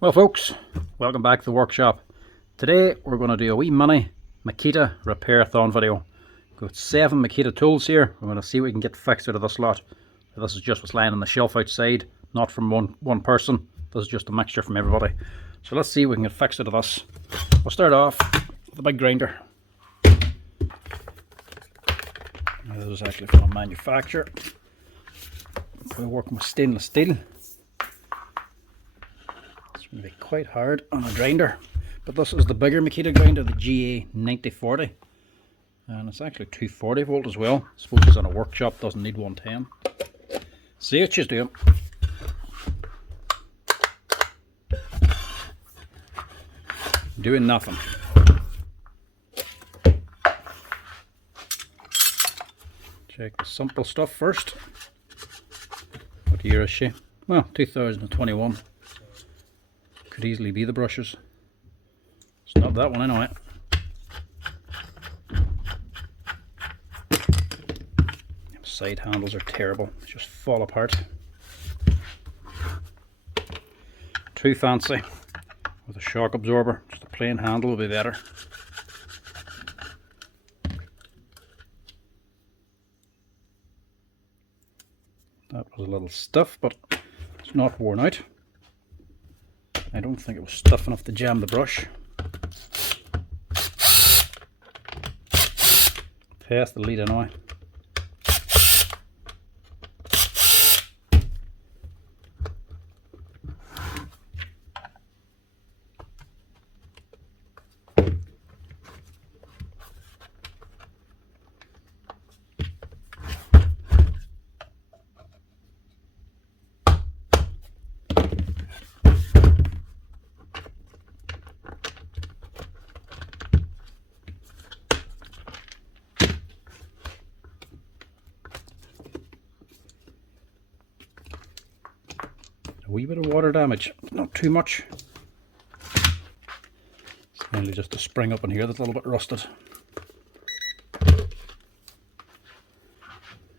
Well folks, welcome back to the workshop. Today we're going to do a wee mini Makita Repairathon video. Got 7 Makita tools here. We're going to see what we can get fixed out of this lot. This is just what's lying on the shelf outside, not from one person. This is just a mixture from everybody. So let's see what we can get fixed out of this. We'll start off with a big grinder. Now, this is actually from a manufacturer. We're working with stainless steel. Going to be quite hard on a grinder, but this is the bigger Makita grinder, the GA9040, and it's actually 240 volt as well. I suppose it's on a workshop, doesn't need 110. See what she's doing. Doing nothing. Check the simple stuff first. What year is she? Well, 2021. Could easily be the brushes. It's not that one anyway. Side handles are terrible, they just fall apart. Too fancy with a shock absorber. Just a plain handle will be better. That was a little stiff, but it's not worn out. I don't think it was stiff enough to jam the brush. Pass the lead anyway. A wee bit of water damage, not too much. It's mainly just a spring up in here that's a little bit rusted.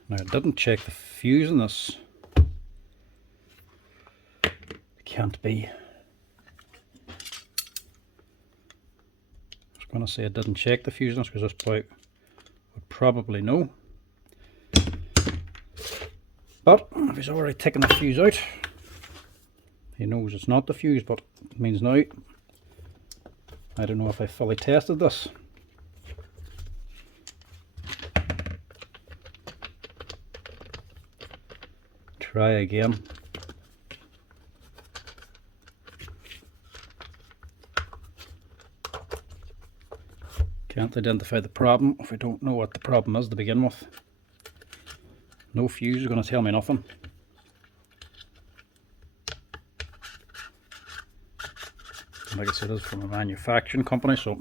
Now I didn't check the fuse in this. It can't be. I was going to say I didn't check the fuse in this because this boy would probably know. But if he's already taken the fuse out, he knows it's not the fuse, but it means now I don't know if I fully tested this. Try again. Can't identify the problem if I don't know what the problem is to begin with. No fuse is going to tell me nothing. Like I said, this is from a manufacturing company, so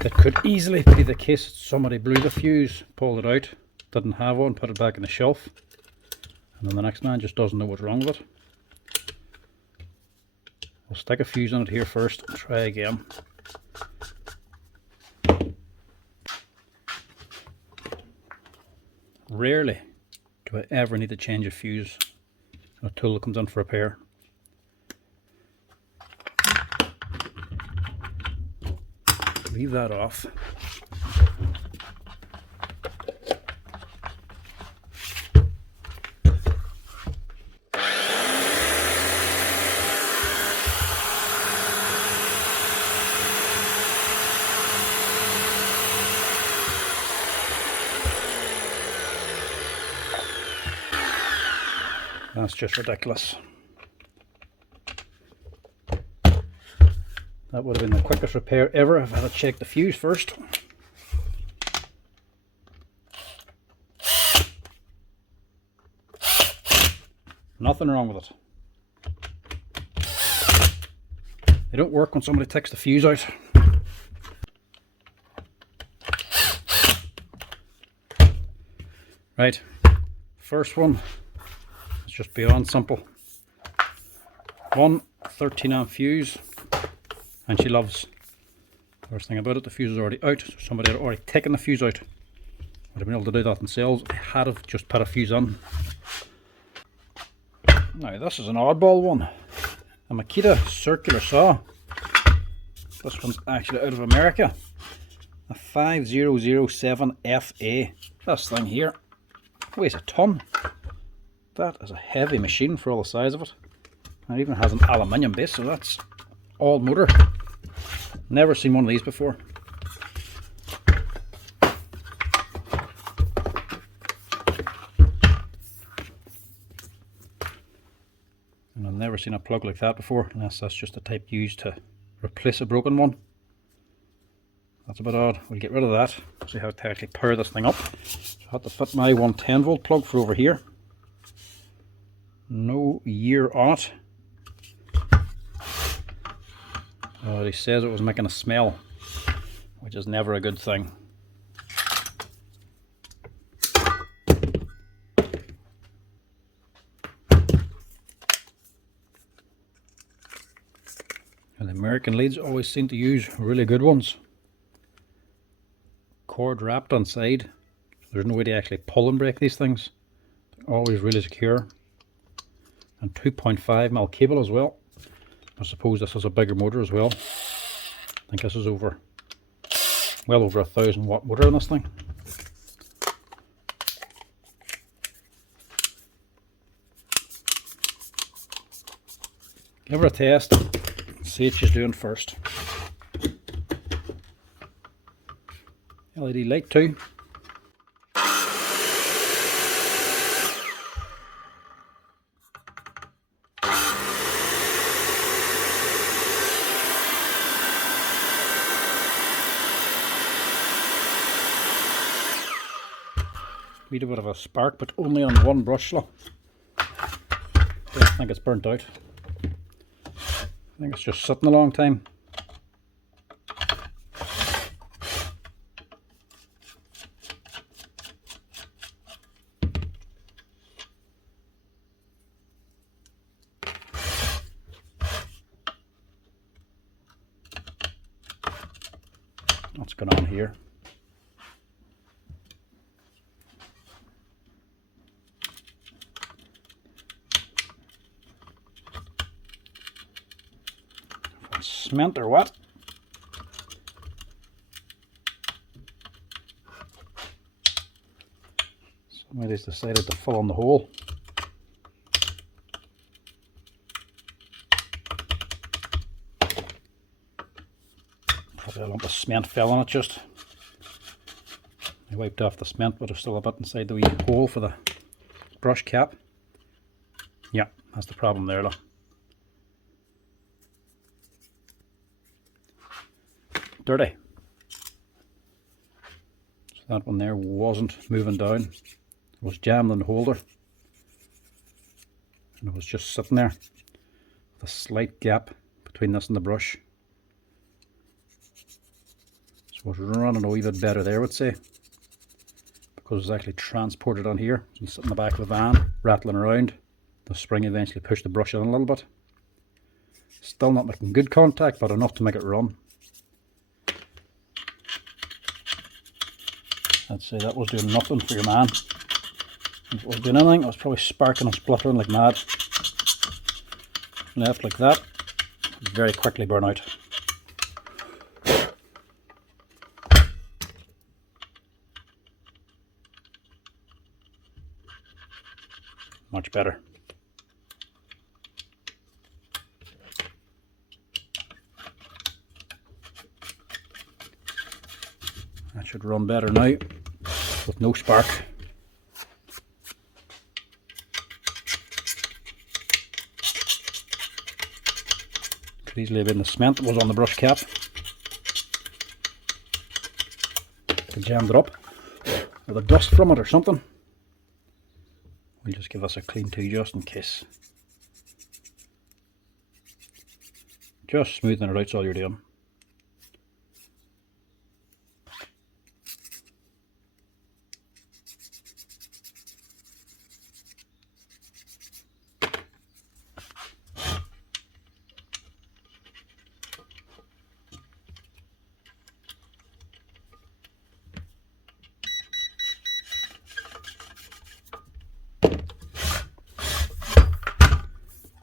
it could easily be the case that somebody blew the fuse, pulled it out, didn't have one, put it back on the shelf, and then the next man just doesn't know what's wrong with it. We'll stick a fuse on it here first and try again. Rarely do I ever need to change a fuse on a tool that comes in for repair. Leave that off. That's just ridiculous. That would have been the quickest repair ever if I had to check the fuse first. Nothing wrong with it. They don't work when somebody takes the fuse out. Right, first one is just beyond simple. One 13 amp fuse. And she loves. First thing about it, the fuse is already out, so somebody had already taken the fuse out. Would have been able to do that themselves. They had have just put a fuse on. Now this is an oddball one. a Makita circular saw. This one's actually out of America. A 5007FA. This thing here weighs a ton. That is a heavy machine for all the size of it. And it even has an aluminium base, so that's all motor. Never seen one of these before. And I've never seen a plug like that before, unless that's just the type used to replace a broken one. That's a bit odd. We'll get rid of that. See how to actually power this thing up. So I have to fit my 110 volt plug for over here. No year on it. Oh, he says it was making a smell, which is never a good thing. And the American leads always seem to use really good ones. Cord wrapped on side. There's no way to actually pull and break these things. They're always really secure. And 2.5mm cable as well. I suppose this has a bigger motor as well. I think this is well over 1,000 watt motor on this thing. Give her a test. See what she's doing first. LED light too. Wee bit of a spark, but only on one brush slow. Don't think it's burnt out. I think it's just sitting a long time. What's going on here? Cement or what? Somebody's decided to fill in the hole. Probably a lump of cement fell on it just. I wiped off the cement, but there's still a bit inside the wee hole for the brush cap. Yeah, that's the problem there, look. Dirty. So that one there wasn't moving down. It was jammed in the holder. And it was just sitting there with a slight gap between this and the brush. So it's running a wee bit better there, I would say. Because it's actually transported on here. So you sit in the back of the van, rattling around. The spring eventually pushed the brush in a little bit. Still not making good contact, but enough to make it run. I'd say that was doing nothing for your man. If it was doing anything, it was probably sparking and spluttering like mad. Left like that, very quickly burn out. Much better. That should run better now, with no spark. Could easily have been the cement that was on the brush cap. Could jammed it up, or the dust from it or something. We'll just give this a clean too, just in case. Just smoothing it out's all you're doing.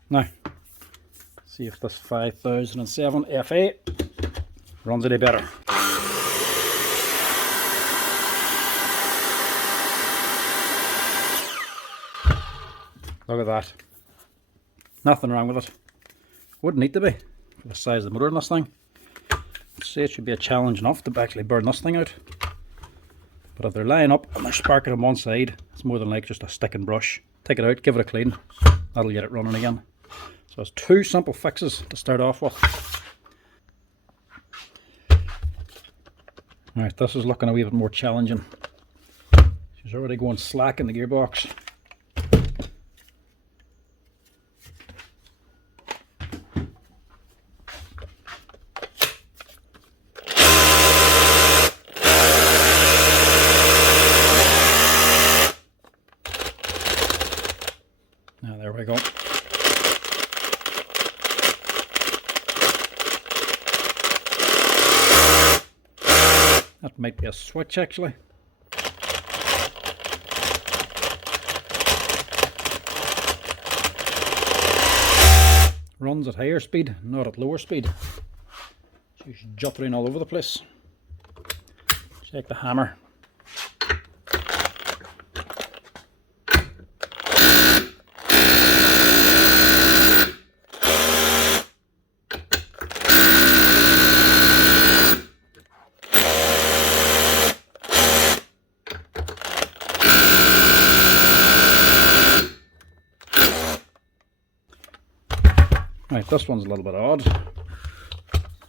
Now, See if this 5007 FA runs any better. Look at that. Nothing wrong with it. Wouldn't need to be for the size of the motor in this thing. I'd say it should be a challenge enough to actually burn this thing out. But if they're lying up and they're sparking on one side, it's more than like just a stick and brush. Take it out, give it a clean. That'll get it running again. So it's two simple fixes to start off with. Alright, this is looking a wee bit more challenging. She's already going slack in the gearbox. Now there we go. That might be a switch actually. Runs at higher speed, not at lower speed. So you should juttering all over the place. Check the hammer. Right, this one's a little bit odd.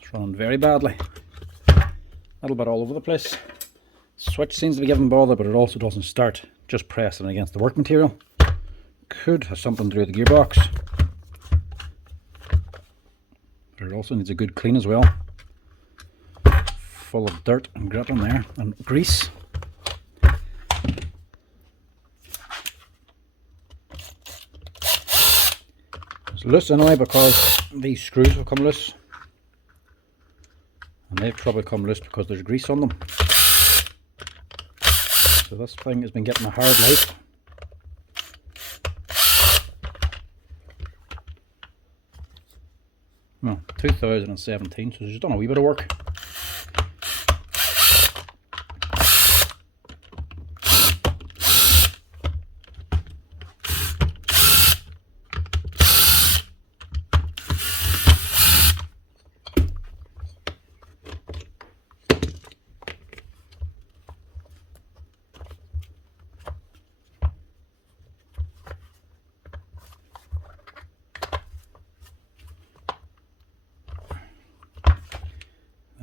It's running very badly. A little bit all over the place. Switch seems to be giving bother, but it also doesn't start. Just pressing against the work material. Could have something to do with the gearbox. But it also needs a good clean as well. Full of dirt and grit in there, and grease. It's loose anyway because these screws have come loose, and they've probably come loose because there's grease on them. So this thing has been getting a hard life. Well, 2017, so she's done a wee bit of work.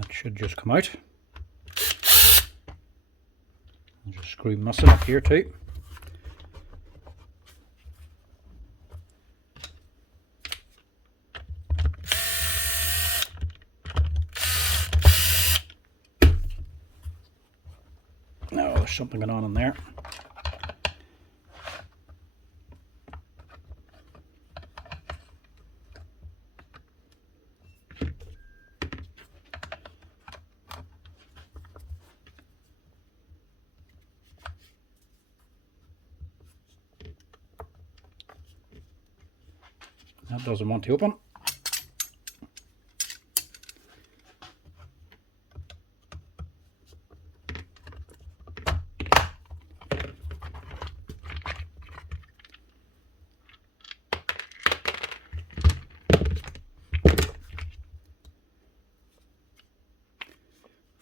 Should just come out. There's a screw missing up here too. No, there's something going on in there. That doesn't want to open.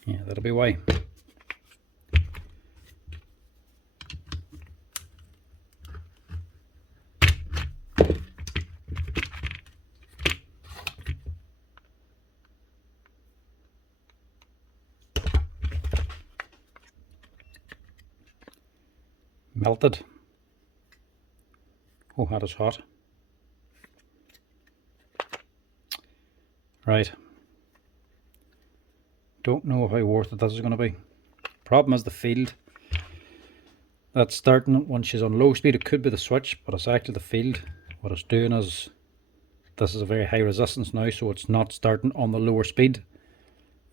Yeah, that'll be why. Melted. Oh, that is hot. Right. Don't know how worth it this is going to be. Problem is the field. That's starting when she's on low speed. It could be the switch, but it's actually the field. What it's doing is, this is a very high resistance now, so it's not starting on the lower speed.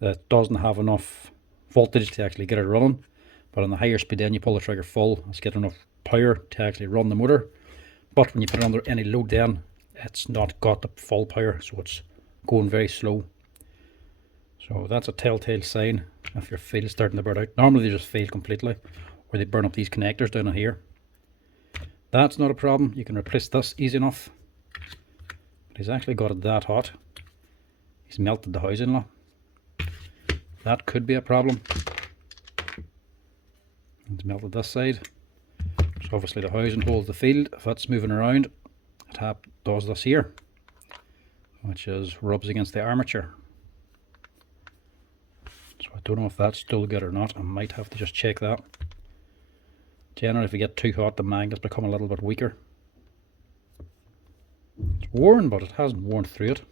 That doesn't have enough voltage to actually get it running. But on the higher speed then you pull the trigger full, it's getting enough power to actually run the motor. But when you put it under any load then, it's not got the full power, so it's going very slow. So that's a telltale sign if your feed is starting to burn out. Normally they just fail completely, or they burn up these connectors down in here. That's not a problem. You can replace this easy enough. But he's actually got it that hot. He's melted the housing now. That could be a problem. It's melted this side. So obviously the housing holds the field. If that's moving around, it does this here, which is rubs against the armature. So I don't know if that's still good or not. I might have to just check that. Generally, if you get too hot, the magnets become a little bit weaker. It's worn, but it hasn't worn through it.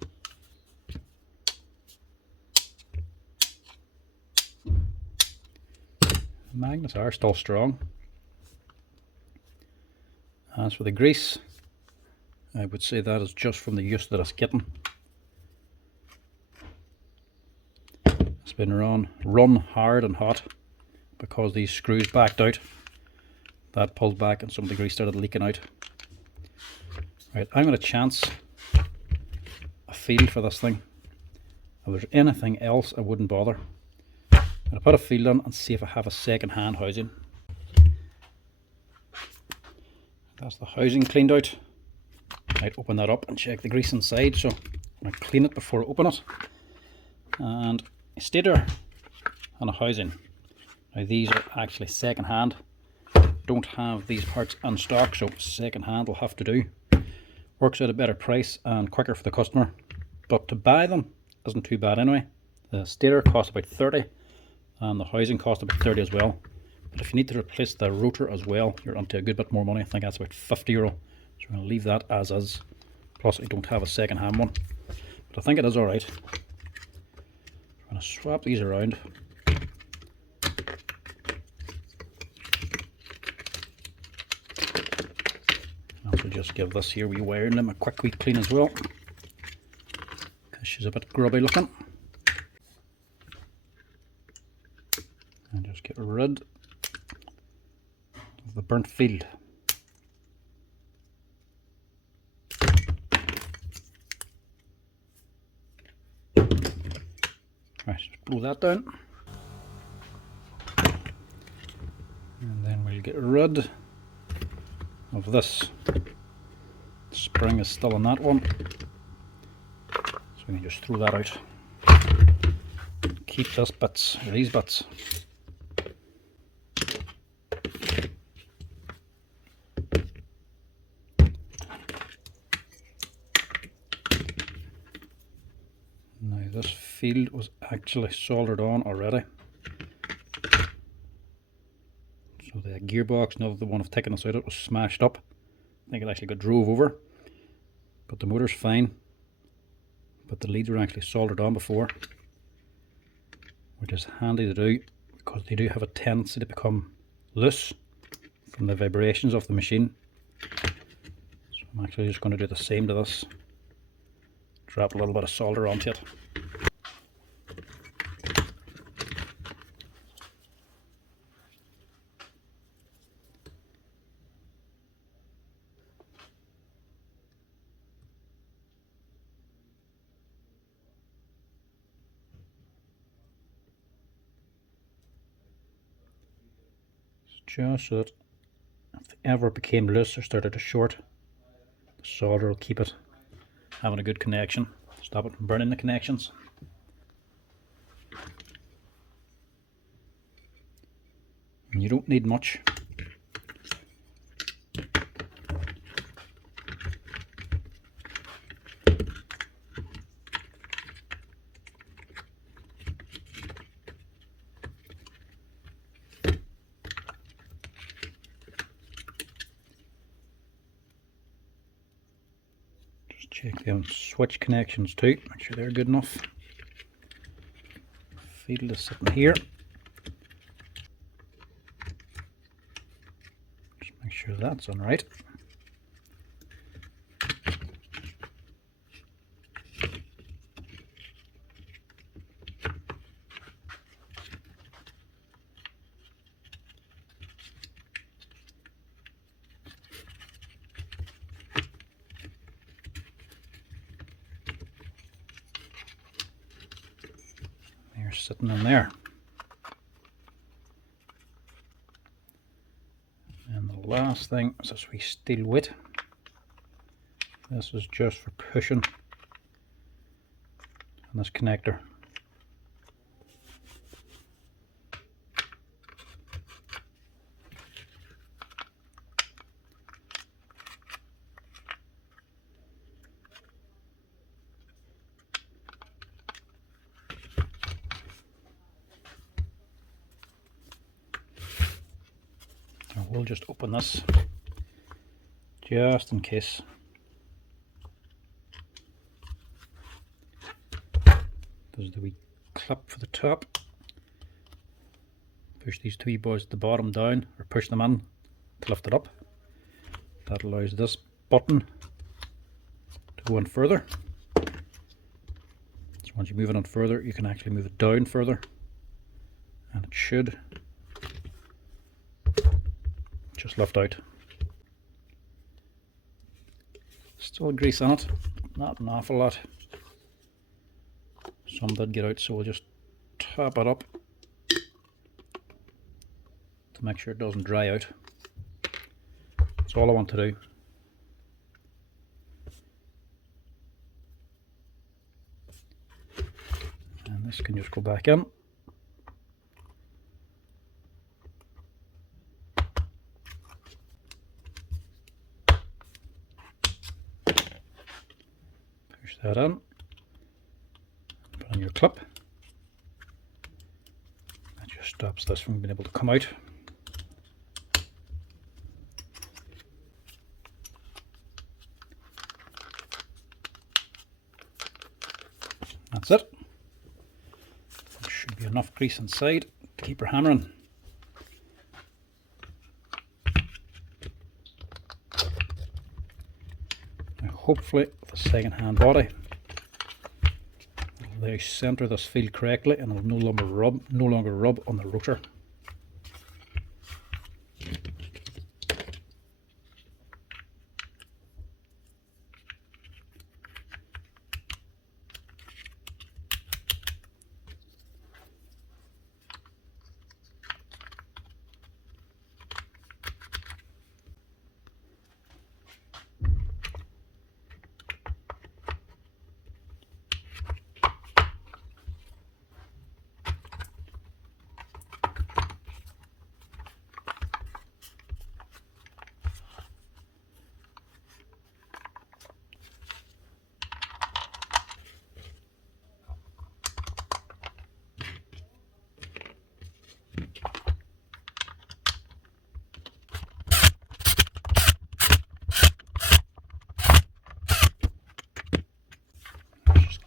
The magnets are still strong. As for the grease, I would say that is just from the use that it's getting. It's been run hard and hot because these screws backed out. That pulled back and some of the grease started leaking out. Right, I'm going to chance a field for this thing. If there's anything else, I wouldn't bother. I'm going to put a field on and see if I have a second hand housing. That's the housing cleaned out. I might open that up and check the grease inside, so I'm going to clean it before I open it. And a stator and a housing. Now these are actually second hand. Don't have these parts in stock, so second hand will have to do. Works out a better price and quicker for the customer, but to buy them isn't too bad anyway. The stator costs about 30 and the housing costs about 30 as well. But if you need to replace the rotor as well, you're onto a good bit more money. I think that's about €50. So we're going to leave that as is. Plus I don't have a second hand one, but I think it is alright. I'm going to swap these around. Also just give this here wee wiring limb a quick wee clean as well, because she's a bit grubby looking. And just get rid of the burnt field. Right, just blow that down. And then we'll get rid of this. Spring is still on that one, so we can just throw that out. Keep these bits. Now this field was actually soldered on already. So the gearbox, now that the one I've taken this out, it was smashed up. I think it actually got drove over. But the motor's fine. But the leads were actually soldered on before, which is handy to do because they do have a tendency to become loose from the vibrations of the machine. So I'm actually just going to do the same to this. Drop a little bit of solder onto it. Just so that if it ever became loose or started to short, the solder will keep it having a good connection, stop it from burning the connections. And you don't need much. Check the switch connections too, make sure they're good enough. Field is sitting here. Just make sure that's on right. sitting in there. And the last thing is this wee steel weight. This is just for pushing on this connector. We'll just open this just in case. There's the wee clip for the top. Push these two boys at the bottom down, or push them in to lift it up. That allows this button to go in further. So once you move it on further, you can actually move it down further, and it should just lift out. Still grease on it, not an awful lot. Some did get out, so we'll just tap it up to make sure it doesn't dry out. That's all I want to do. And this can just go back in. Push that in. Put on your clip. That just stops this from being able to come out. That's it. There should be enough grease inside to keep her hammering. Now hopefully the second hand body will centre this field correctly and it will no longer rub on the rotor.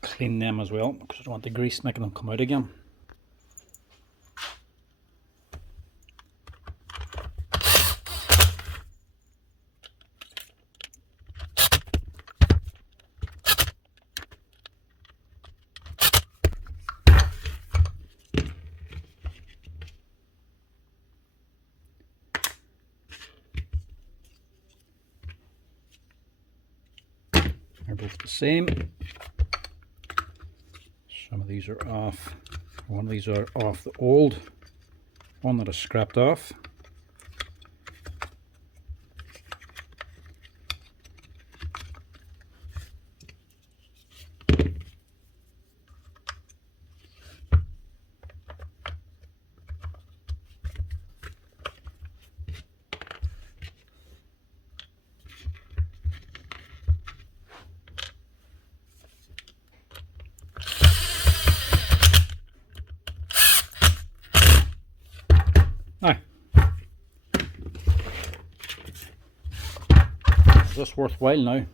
Clean them as well because I don't want the grease making them come out again. They're both the same. Some of these are off. One of these are off the old one that is scrapped off. Now, is this worthwhile now?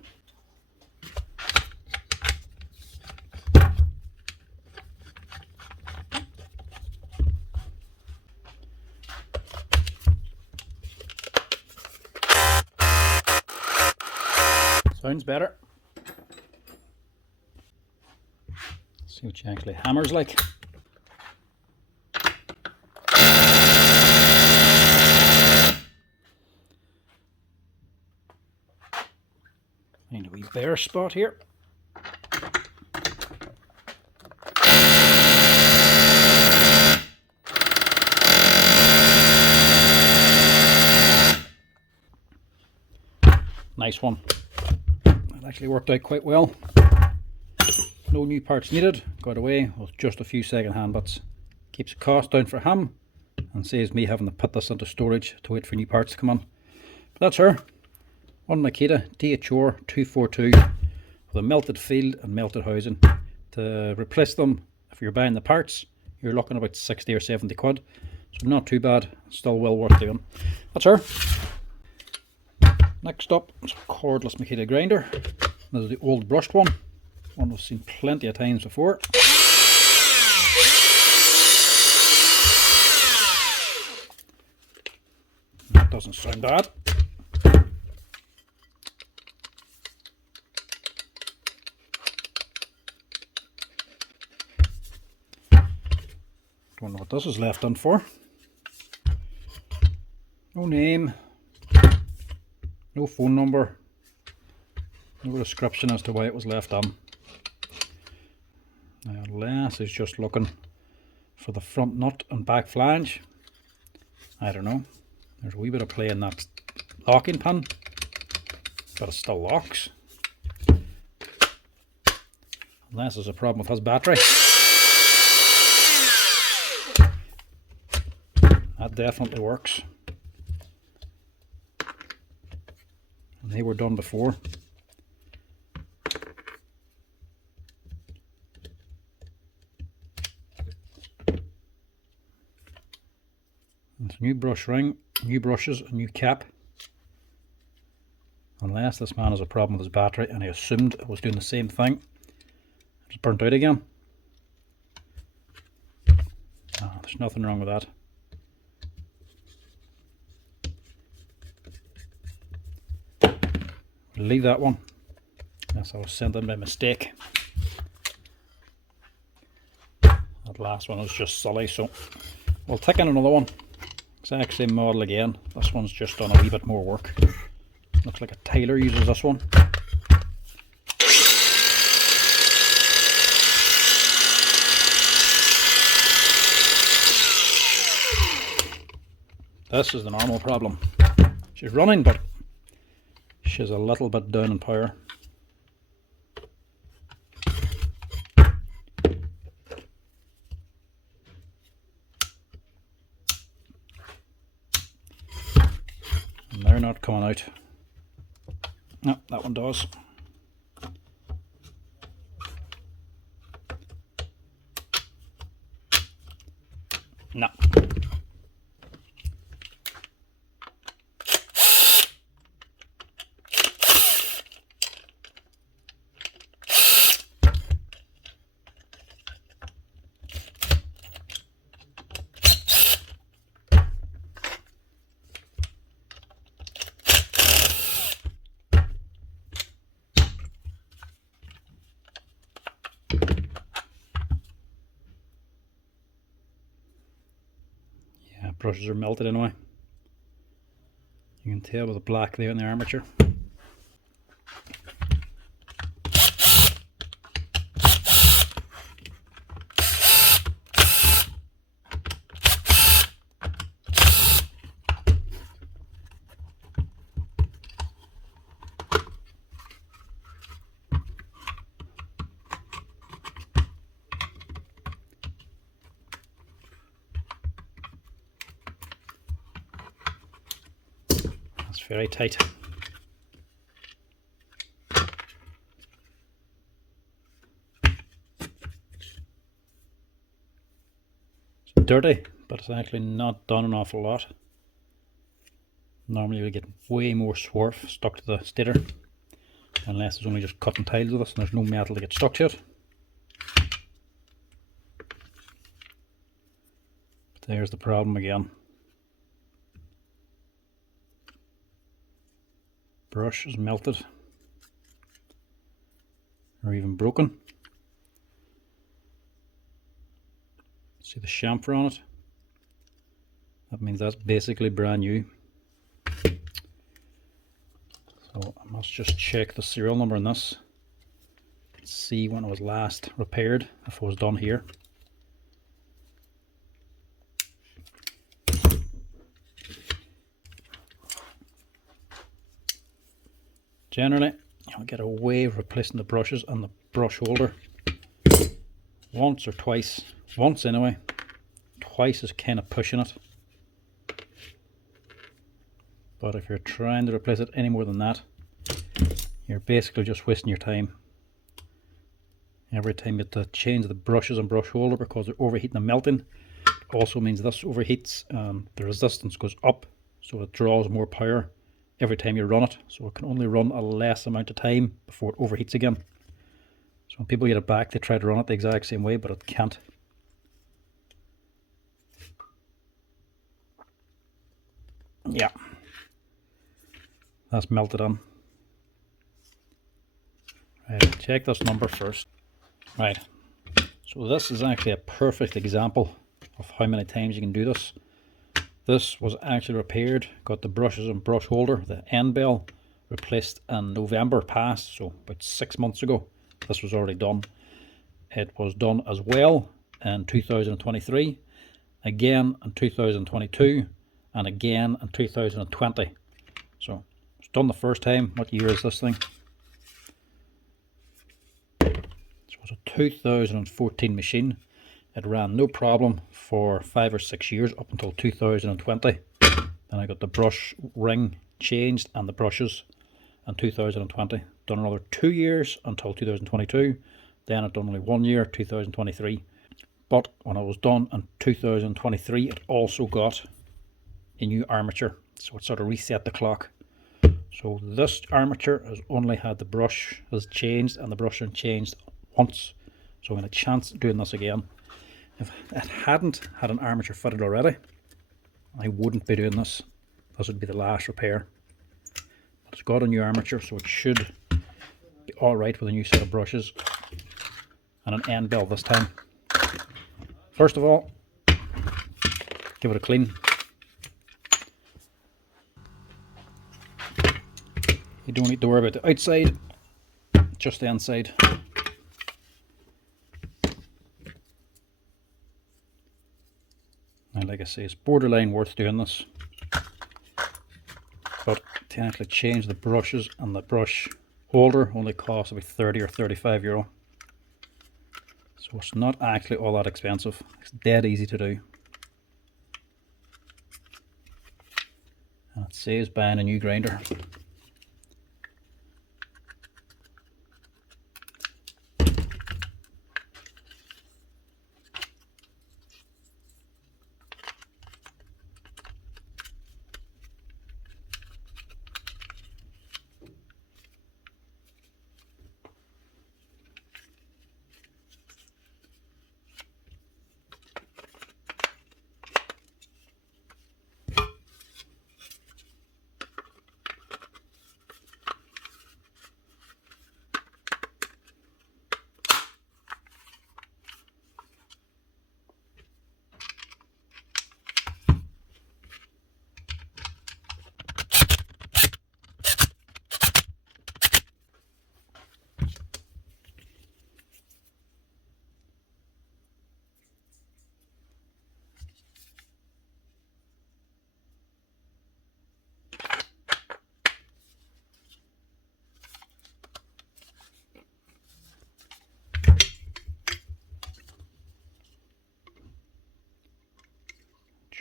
Sounds better. Let's see what she actually hammers like. Find a wee bare spot here. nice one. It actually worked out quite well. No new parts needed. Got away with just a few second-hand bits. Keeps the cost down for him and saves me having to put this into storage to wait for new parts to come in. But that's her. One Makita DHR242 with a melted field and melted housing. To replace them, if you're buying the parts, you're looking about 60 or 70 quid. So not too bad, still well worth doing. That's her. Next up is a cordless Makita grinder. This is the old brushed one we've seen plenty of times before. That doesn't sound bad. Don't know what this is left in for. No name, no phone number, no description as to why it was left on. Now Les is just looking for the front nut and back flange. I don't know. There's a wee bit of play in that locking pin, but it still locks. Les has a problem with his battery. That definitely works. And they were done before. It's a new brush ring, new brushes, a new cap. Unless this man has a problem with his battery and I assumed it was doing the same thing. It's burnt out again. Ah, there's nothing wrong with that. We'll leave that one. Yes, I was sent in by mistake. That last one was just silly, so we'll take in another one. Exact same model again. This one's just done a wee bit more work. Looks like a tailor uses this one. This is the normal problem. She's running, but she's a little bit down in power. And they're not coming out. No, that one does. No. Brushes are melted anyway. You can tell with the black there in the armature. Very tight. It's dirty, but it's actually not done an awful lot. Normally we get way more swarf stuck to the stator, unless it's only just cutting tiles with us and there's no metal to get stuck to it. But there's the problem again. Brush is melted or even broken. See the chamfer on it? That means that's basically brand new. So I must just check the serial number on this. See when it was last repaired, if it was done here. Generally, you'll get away with replacing the brushes and the brush holder once or twice. Once anyway. Twice is kind of pushing it. But if you're trying to replace it any more than that, you're basically just wasting your time. Every time you have to change the brushes and brush holder because they're overheating and melting. It also means this overheats and the resistance goes up, so it draws more power every time you run it. So it can only run a less amount of time before it overheats again. So when people get it back, they try to run it the exact same way, but it can't. Yeah, that's melted on. Right, check this number first. Right, so this is actually a perfect example of how many times you can do this. This was actually repaired, got the brushes and brush holder, the end bell, replaced in November past, so about 6 months ago. This was already done. It was done as well in 2023, again in 2022, and again in 2020. So it's done the first time. What year is this thing? So it's a 2014 machine. It ran no problem for 5 or 6 years up until 2020. Then I got the brush ring changed and the brushes in 2020. Done another 2 years until 2022. Then it done only 1 year, 2023. But when it was done in 2023, it also got a new armature, so it sort of reset the clock. So this armature has only had the brush has changed and the brushing changed once, so I'm going to chance doing this again. If it hadn't had an armature fitted already, I wouldn't be doing this. This would be the last repair. But it's got a new armature, so it should be alright with a new set of brushes and an end bell this time. First of all, give it a clean. You don't need to worry about the outside, just the inside. And like I say, it's borderline worth doing this. But to actually change the brushes and the brush holder only costs about 30 or 35 euro. So it's not actually all that expensive. It's dead easy to do. And it saves buying a new grinder.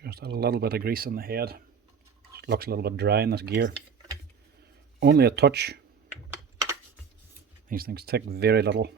Just a little bit of grease in the head. It looks a little bit dry in this gear. Only a touch. These things take very little.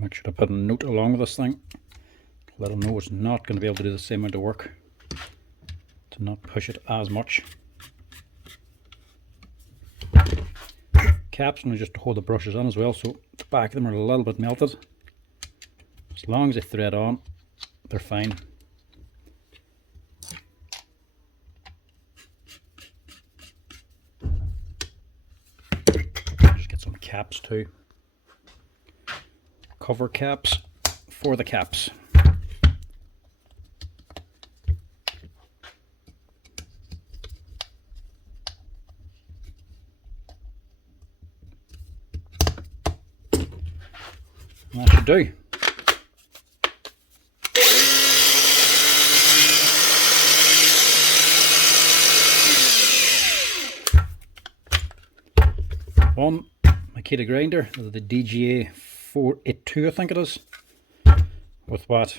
Make sure to put a note along with this thing. Let them know it's not going to be able to do the same amount of work. To not push it as much. Caps only just to hold the brushes on as well, so the back of them are a little bit melted. As long as they thread on, they're fine. caps too. Cover caps for the caps. And that should do. One Makita grinder, the DGA482 I think it is, with what?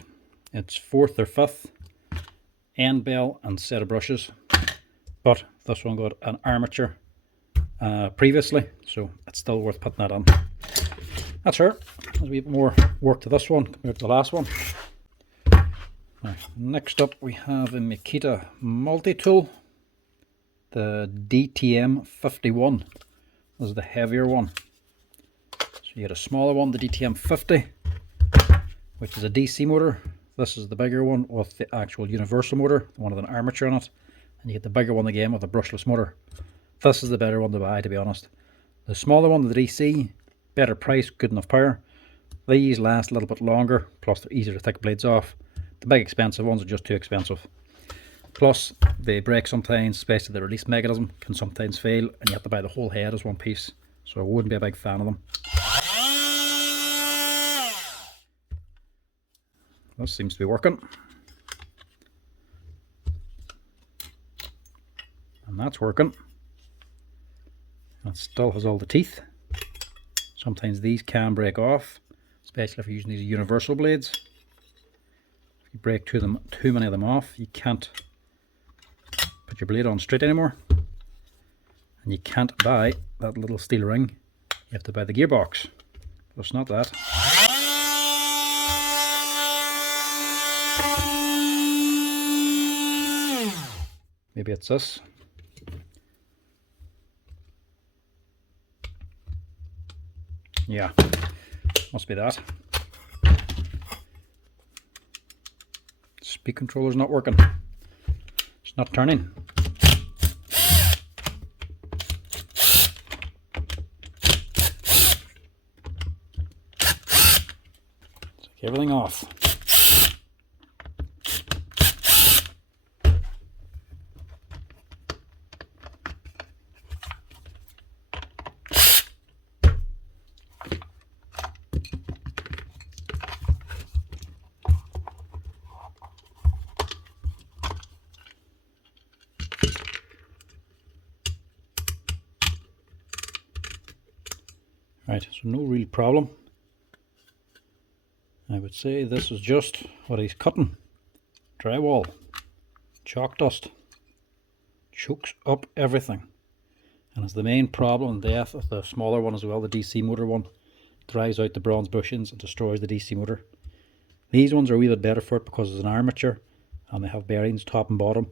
Its 4th or 5th end bell and set of brushes, but this one got an armature previously, so it's still worth putting that on. That's her. There's a wee bit more work to this one compared to the last one. Now, next up we have a Makita multi-tool, the DTM51. This is the heavier one. So you get a smaller one, the DTM50, which is a DC motor. This is the bigger one with the actual universal motor, the one with an armature on it. And you get the bigger one again with a brushless motor. This is the better one to buy, to be honest. The smaller one, the DC, better price, good enough power. These last a little bit longer, plus they're easier to take blades off. The big expensive ones are just too expensive. Plus, they break sometimes, especially the release mechanism can sometimes fail, and you have to buy the whole head as one piece. So I wouldn't be a big fan of them. This seems to be working. And that's working. It still has all the teeth. Sometimes these can break off, especially if you're using these universal blades. If you break too many of them off, you can't put your blade on straight anymore. And you can't buy that little steel ring. You have to buy the gearbox. But it's not that. Maybe it's this. Yeah, must be that. Speed controller's not working. It's not turning. Take everything off. Right, so no real problem. I would say this is just what he's cutting. Drywall, chalk dust, chokes up everything. And it's the main problem and death of the smaller one as well, the DC motor one. Dries out the bronze bushings and destroys the DC motor. These ones are a wee bit better for it because it's an armature and they have bearings top and bottom.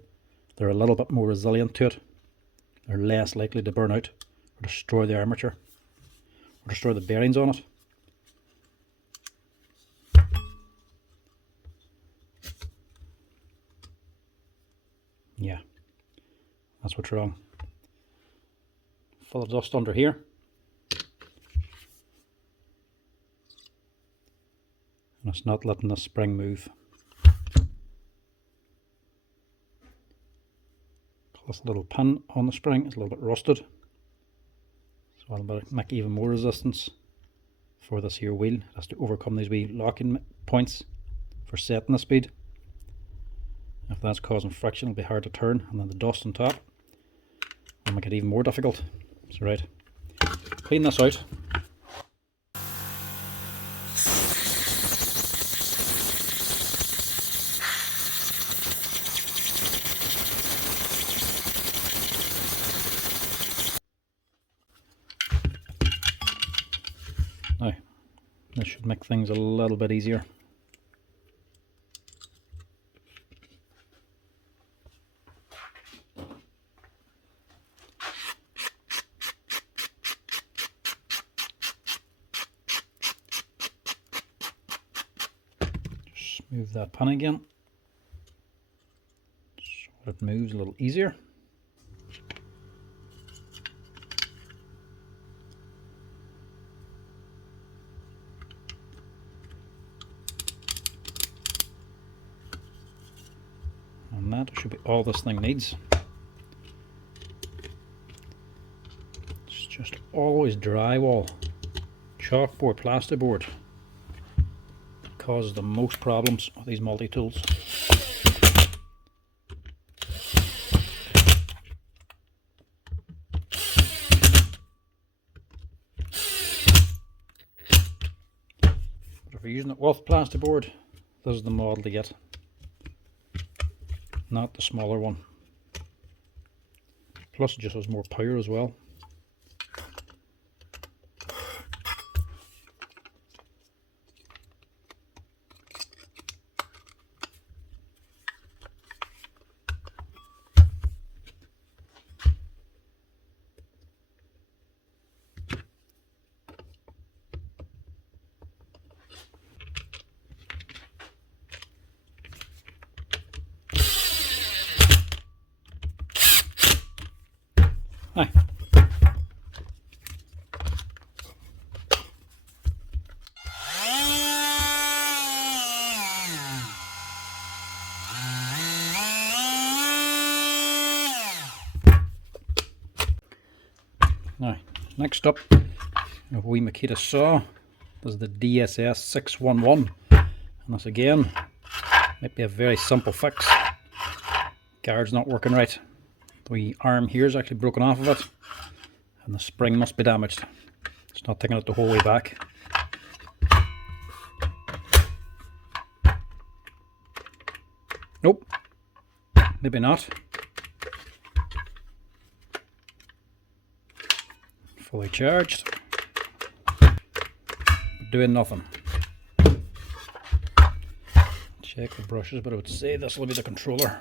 They're a little bit more resilient to it. They're less likely to burn out or destroy the armature. Destroy the bearings on it. Yeah, that's what's wrong. Full of dust under here. And it's not letting the spring move. Plus a little pin on the spring is a little bit rusted. So I'll make even more resistance for this here wheel. It has to overcome these wee locking points for setting the speed. If that's causing friction, it'll be hard to turn, and then the dust on top will make it even more difficult. So right, clean this out. Now, this should make things a little bit easier. Just move that pin again so it moves a little easier. all this thing needs. It's just always drywall, chalkboard, plasterboard. It causes the most problems with these multi-tools. If you're using it with plasterboard, this is the model to get, not the smaller one. Plus it just has more power as well. Aye. Now, next up, a wee Makita saw. This is the DSS611, and this again might be a very simple fix. Guard's not working right. The wee arm here is actually broken off of it, and the spring must be damaged. It's not taking it the whole way back. Nope, maybe not. Fully charged, doing nothing. Check the brushes, but I would say this will be the controller.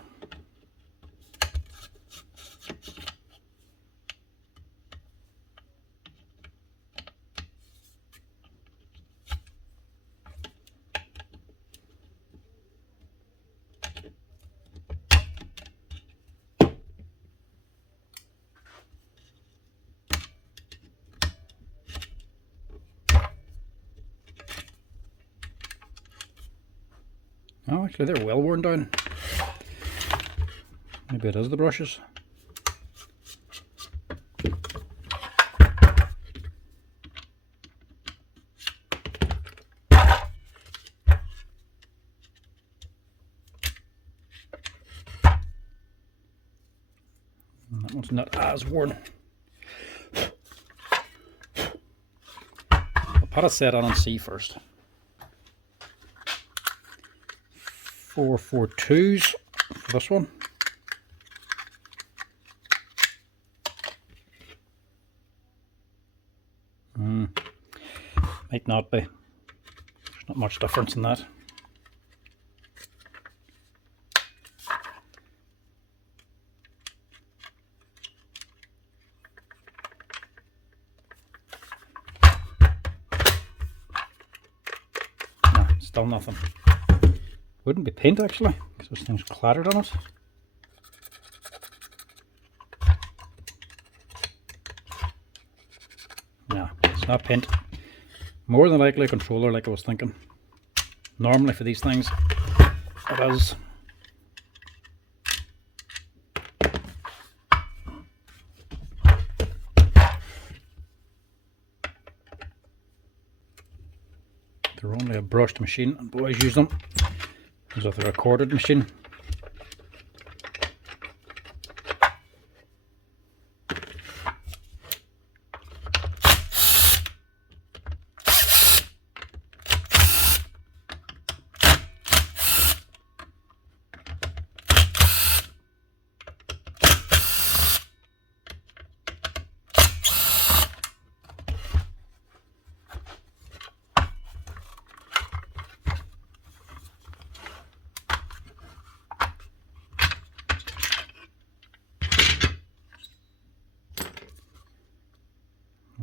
Oh, actually they're well worn down. Maybe it is the brushes. And that one's not as worn. I'll put a set on and see first. 442s for this one. Might not be. There's not much difference in that. No, still nothing. Wouldn't be paint actually, because this thing's clattered on it. No, it's not paint. More than likely a controller, like I was thinking. Normally for these things, it is. They're only a brushed machine, and boys use them as if they're a corded machine.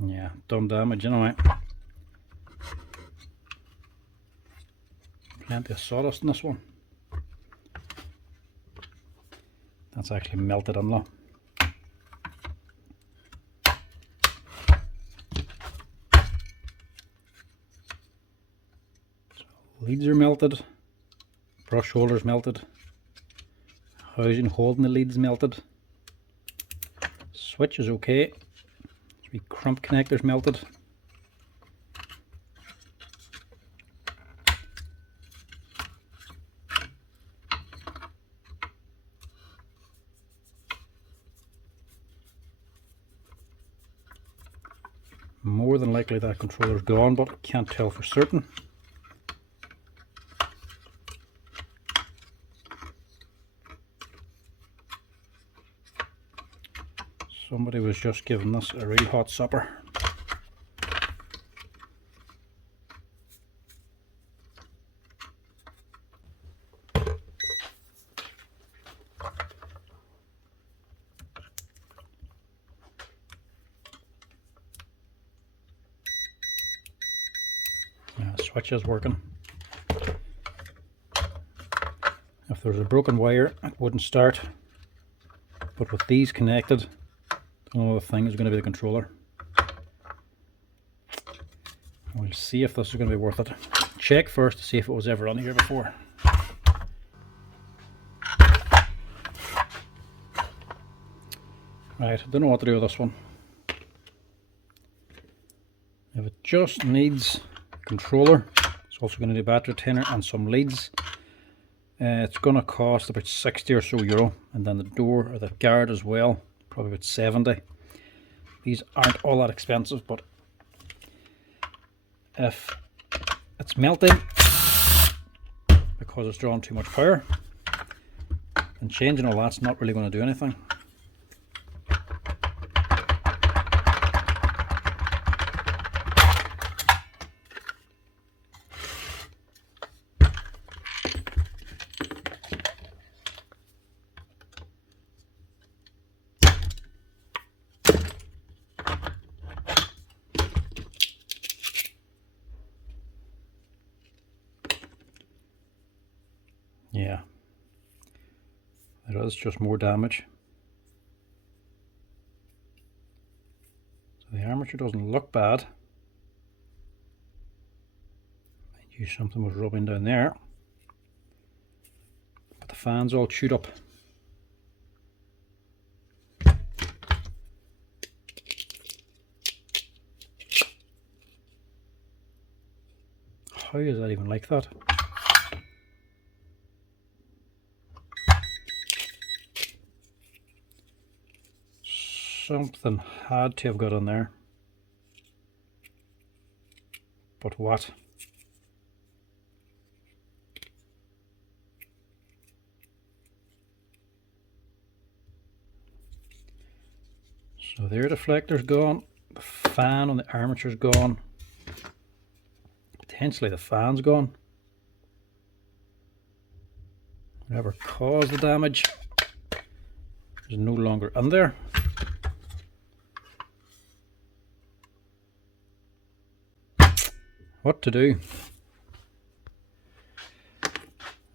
Yeah, done damage anyway. Plenty of sawdust in this one. That's actually melted in low. Leads are melted, brush holders melted, housing holding the leads melted. Switch is okay. Wee crimp connectors melted. More than likely that controller's gone, but I can't tell for certain. Somebody was just giving this a real hot supper. Switch is working. If there's a broken wire, it wouldn't start. But with these connected, the only other thing is going to be the controller. We'll see if this is going to be worth it. Check first to see if it was ever on here before. Right, I don't know what to do with this one. If it just needs a controller, it's also going to need a battery retainer and some leads. It's going to cost about 60 or so euro, and then the door or the guard as well, probably about 70. These aren't all that expensive, but if it's melting because it's drawing too much power, and changing all that's not really going to do anything. Yeah, there is just more damage. So the armature doesn't look bad. Mind you, something was rubbing down there. But the fan's all chewed up. How is that even like that? Something had to have got on there, but what? So the air deflector's gone, the fan on the armature's gone, potentially the fan's gone. Whatever caused the damage is no longer in there. What to do?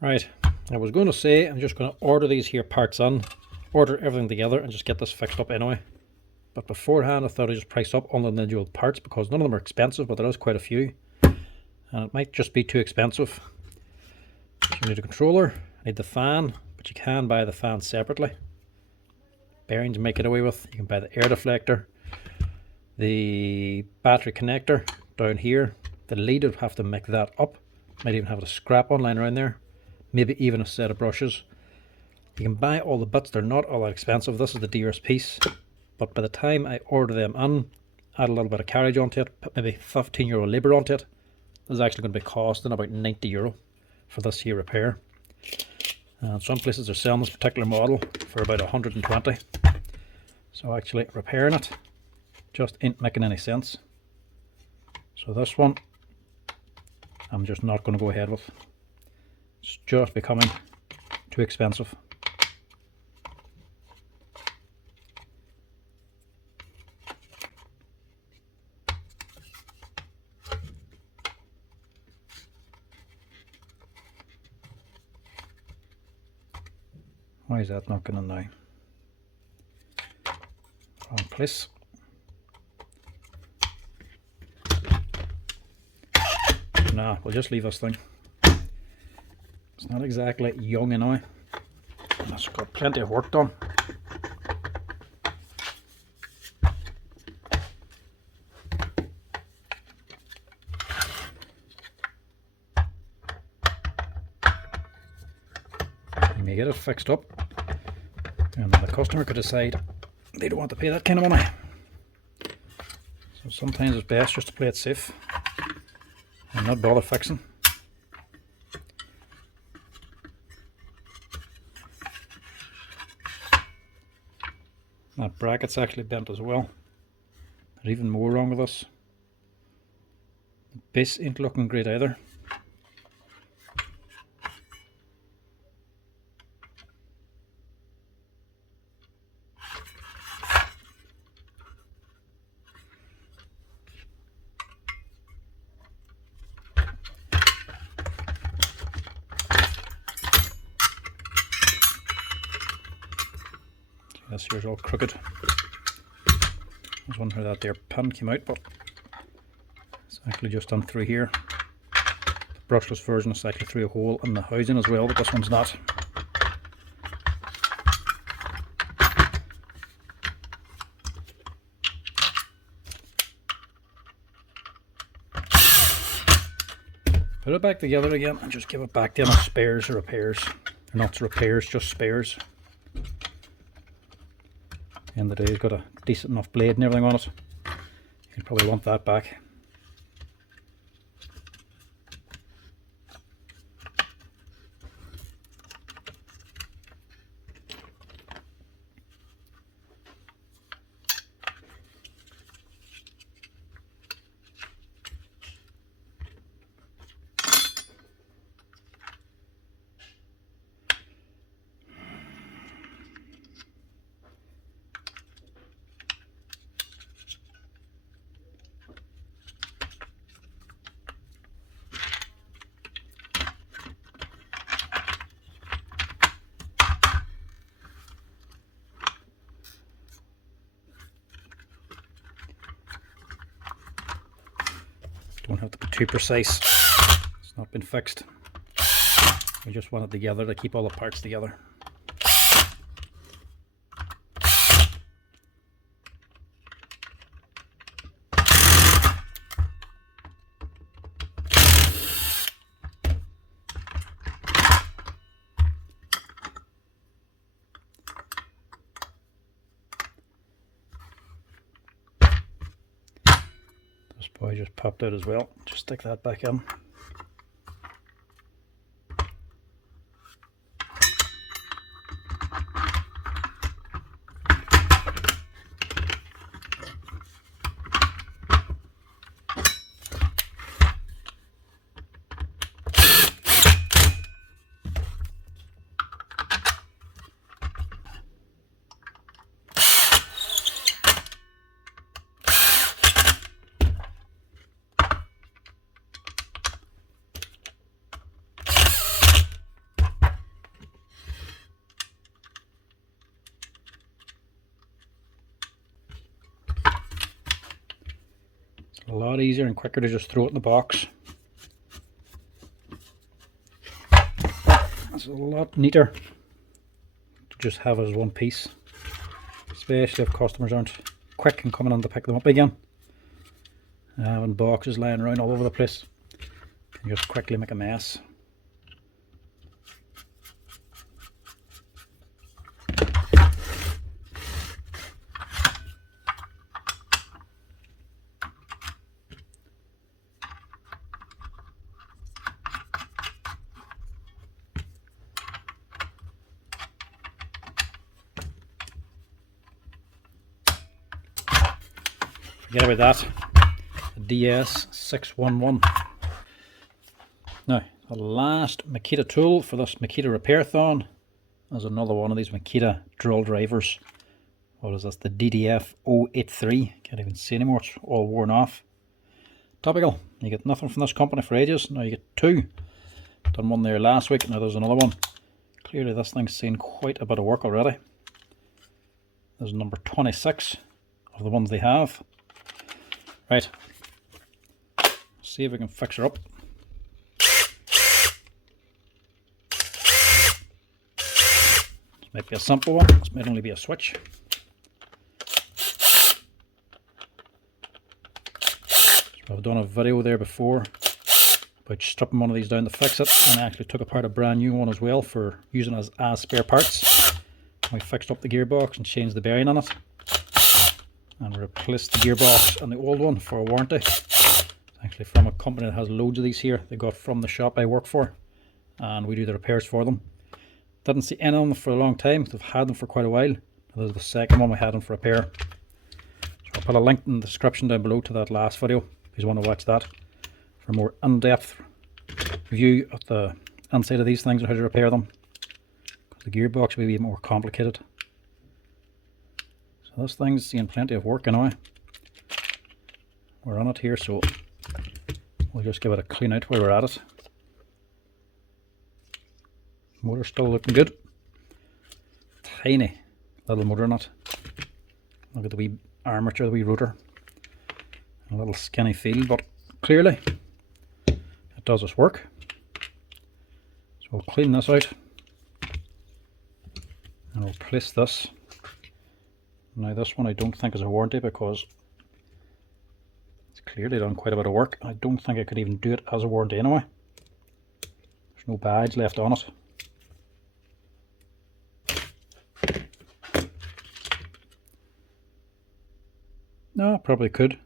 Right, I was going to say I'm just going to order these here parts in, order everything together and just get this fixed up anyway. But beforehand I thought I'd just price up all the individual parts because none of them are expensive, but there is quite a few. And it might just be too expensive. So you need a controller, need the fan, but you can buy the fan separately. Bearings you might get away with. You can buy the air deflector, the battery connector down here. The lead would have to make that up. Might even have a scrap on lying around there. Maybe even a set of brushes. You can buy all the bits, they're not all that expensive. This is the dearest piece. But by the time I order them in, add a little bit of carriage onto it, put maybe 15 euro labour onto it, it's actually going to be costing about 90 euro for this here repair. And some places are selling this particular model for about 120. So actually repairing it just ain't making any sense. So this one I'm just not going to go ahead with. It's just becoming too expensive. Why is that not going in now? Wrong place. Nah, we'll just leave this thing. It's not exactly young anyway. It's got plenty of work done. You may get it fixed up, and the customer could decide they don't want to pay that kind of money. So sometimes it's best just to play it safe and not bother fixing. That bracket's actually bent as well. There's even more wrong with this. The base ain't looking great either. This here's all crooked. I was wondering how that there pin came out, but it's actually just done through here. The brushless version is actually through a hole in the housing as well, but this one's not. Put it back together again and just give it back to any spares or repairs. Or not repairs, just spares. End of the day, it's got a decent enough blade and everything on it. You'll probably want that back. Don't have to be too precise. It's not been fixed. We just want it together to keep all the parts together. This boy just popped out as well. Just stick that back in. A lot easier and quicker to just throw it in the box. It's a lot neater to just have it as one piece, especially if customers aren't quick in coming in to pick them up again. Having boxes lying around all over the place can just quickly make a mess. Forget about that. The DS611. Now, the last Makita tool for this Makita Repairathon is another one of these Makita drill drivers. What is this? The DDF083. Can't even see anymore. It's all worn off. Topical. You get nothing from this company for ages. Now you get two. Done one there last week. Now there's another one. Clearly this thing's seen quite a bit of work already. There's number 26 of the ones they have. Right, see if we can fix her up. Might be a simple one, this might only be a switch. So I've done a video there before about stripping one of these down to fix it, and I actually took apart a brand new one as well for using as spare parts. We fixed up the gearbox and changed the bearing on it, and replaced the gearbox and the old one for a warranty. It's actually from a company that has loads of these here. They got from the shop I work for, and we do the repairs for them. Didn't see any of them for a long time. They've had them for quite a while. This is the second one we had them for repair. So I'll put a link in the description down below to that last video if you want to watch that for a more in-depth review of the inside of these things and how to repair them. The gearbox will be more complicated. So this thing's seeing plenty of work anyway. We're on it here, so we'll just give it a clean out while we're at it. Motor's still looking good. Tiny little motor in it. Look at the wee armature, the wee rotor. A little skinny feel, but clearly it does its work. So we'll clean this out and replace this. Now this one I don't think is a warranty because it's clearly done quite a bit of work. I don't think I could even do it as a warranty anyway. There's no badge left on it. No, probably could.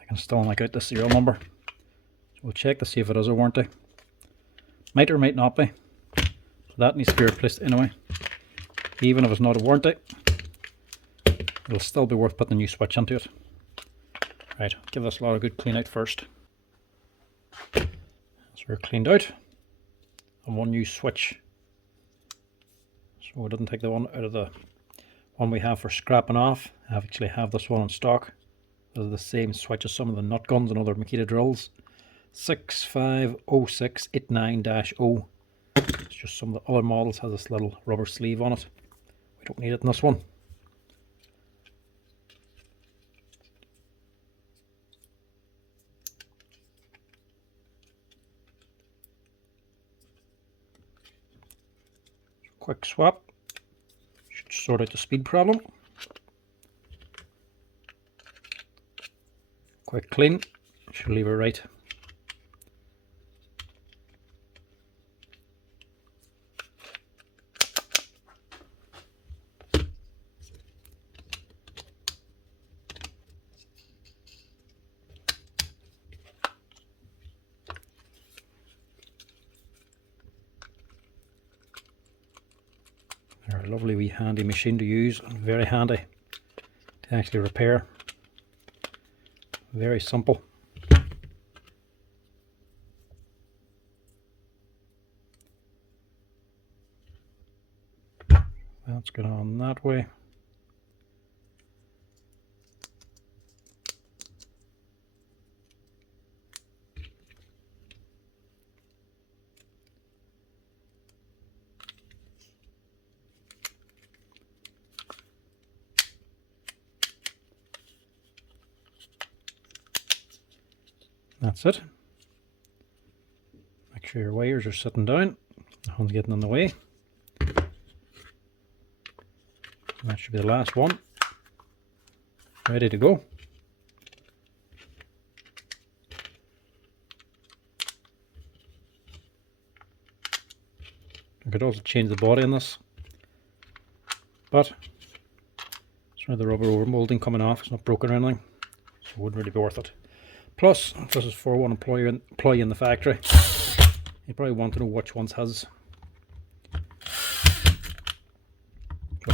I can still make out the serial number. So we'll check to see if it is a warranty. Might or might not be. So that needs to be replaced anyway. Even if it's not a warranty, it'll still be worth putting a new switch into it. Right, give this a lot of good clean out first. So we're cleaned out. And one new switch. So we didn't take the one out of the one we have for scrapping off. I actually have this one in stock. This is the same switch as some of the nut guns and other Makita drills. 650689-0. It's just some of the other models has this little rubber sleeve on it. We don't need it in this one. Quick swap. Should sort out the speed problem. Quick clean. Should leave it right. They're a lovely wee handy machine to use and very handy to actually repair. Very simple. That's going on that way. That's it. Make sure your wires are sitting down, nothing's getting in the way. That should be the last one. Ready to go. I could also change the body on this, but it's the rubber over molding coming off, it's not broken or anything, so it wouldn't really be worth it. Plus, if this is for one employee in the factory, you probably want to know which one's his. Don't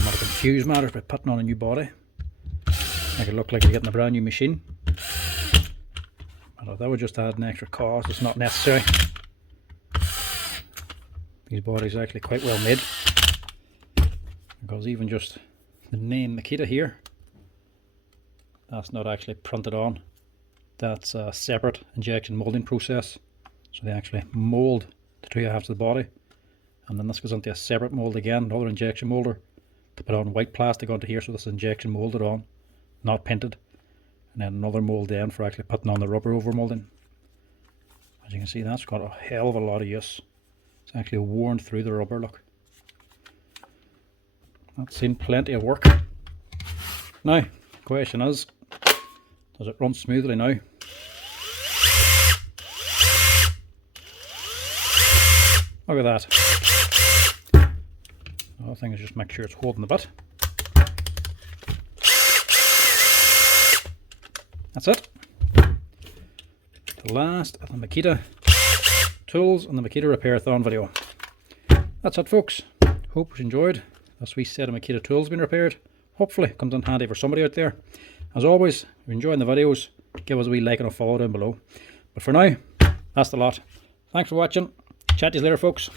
want to confuse matters by putting on a new body. Make it look like you're getting a brand new machine. But that would just add an extra cost, it's not necessary. These bodies are actually quite well made. Because even just the name Makita here, that's not actually printed on. That's a separate injection molding process. So they actually mold the two halves of the body, and then this goes into a separate mold again, another injection molder, to put on white plastic onto here, so this is injection molded on, not painted, and then another mold then for actually putting on the rubber over molding. As you can see, that's got a hell of a lot of use. It's actually worn through the rubber, look. That's seen plenty of work. Now, the question is, does it run smoothly now? Look at that. The other thing is just make sure it's holding the bit. That's it. The last of the Makita tools and the Makita Repairathon video. That's it, folks. Hope you enjoyed this wee set of Makita tools being repaired. Hopefully it comes in handy for somebody out there. As always, if you're enjoying the videos, give us a wee like and a follow down below. But for now, that's the lot. Thanks for watching. Chat to you later, folks.